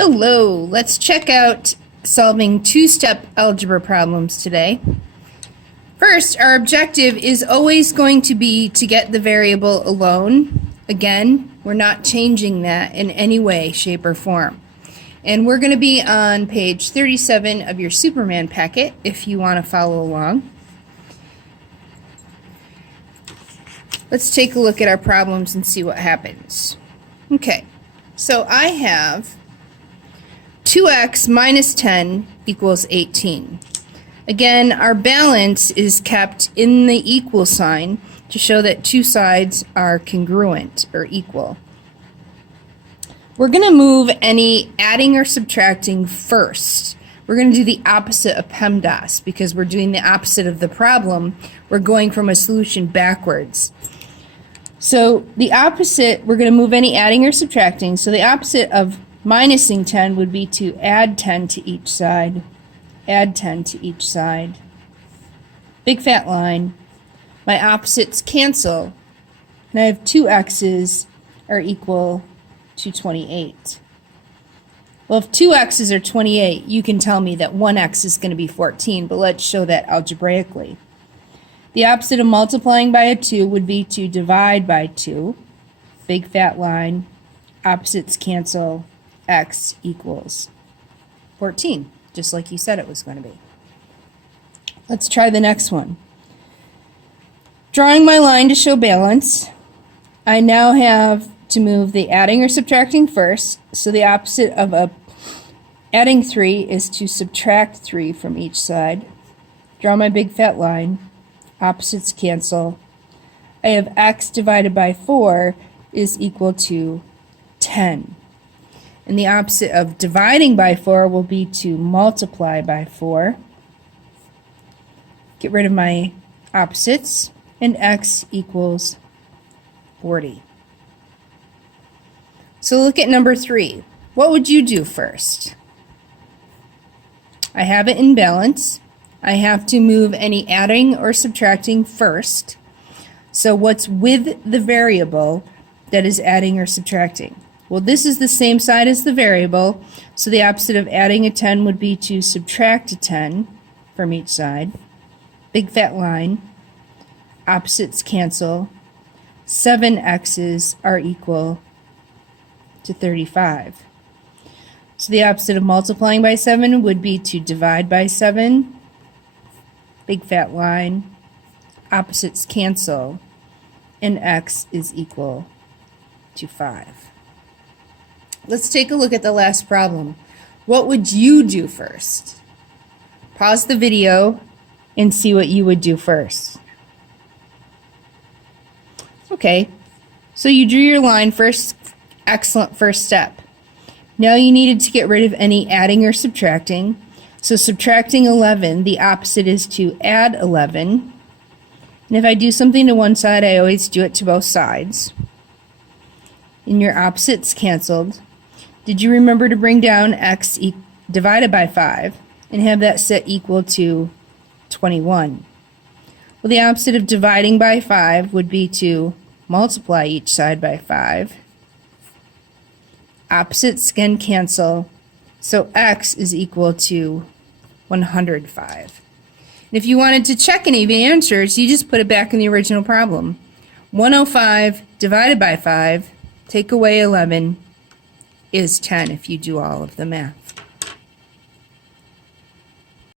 Hello, let's check out solving two-step algebra problems today. First, our objective is always going to be to get the variable alone. Again, we're not changing that in any way, shape, or form. And we're going to be on page 37 of your Superman packet if you want to follow along. Let's take a look at our problems and see what happens. Okay, so I have 2x minus 10 equals 18. Again, our balance is kept in the equal sign to show that two sides are congruent or equal. We're going to move any adding or subtracting first. We're going to do the opposite of PEMDAS because we're doing the opposite of the problem. We're going from a solution backwards. So the opposite, we're going to move any adding or subtracting. So the opposite of minusing 10 would be to add 10 to each side. Add 10 to each side. Big fat line. My opposites cancel. And I have two x's are equal to 28. Well, if two x's are 28, you can tell me that one x is going to be 14, but let's show that algebraically. The opposite of multiplying by a 2 would be to divide by 2. Big fat line. Opposites cancel. X equals 14, just like you said it was going to be. Let's try the next one. Drawing my line to show balance, I now have to move the adding or subtracting first. So the opposite of adding 3 is to subtract 3 from each side. Draw my big fat line. Opposites cancel. I have x divided by 4 is equal to 10. And the opposite of dividing by 4 will be to multiply by 4. Get rid of my opposites, and x equals 40. So look at number 3. What would you do first? I have it in balance. I have to move any adding or subtracting first. So what's with the variable that is adding or subtracting? Well, this is the same side as the variable, so the opposite of adding a 10 would be to subtract a 10 from each side. Big fat line. Opposites cancel. 7 x's are equal to 35. So the opposite of multiplying by 7 would be to divide by 7. Big fat line. Opposites cancel. And x is equal to 5. Let's take a look at the last problem. What would you do first? Pause the video and see what you would do first. Okay, so you drew your line first. Excellent first step. Now you needed to get rid of any adding or subtracting. So subtracting 11, the opposite is to add 11. And if I do something to one side, I always do it to both sides. And your opposites canceled. Did you remember to bring down x divided by 5 and have that set equal to 21? Well, the opposite of dividing by 5 would be to multiply each side by 5. Opposites can cancel, so x is equal to 105. And if you wanted to check any of the answers, you just put it back in the original problem. 105 divided by 5, take away 11, is 10 if you do all of the math.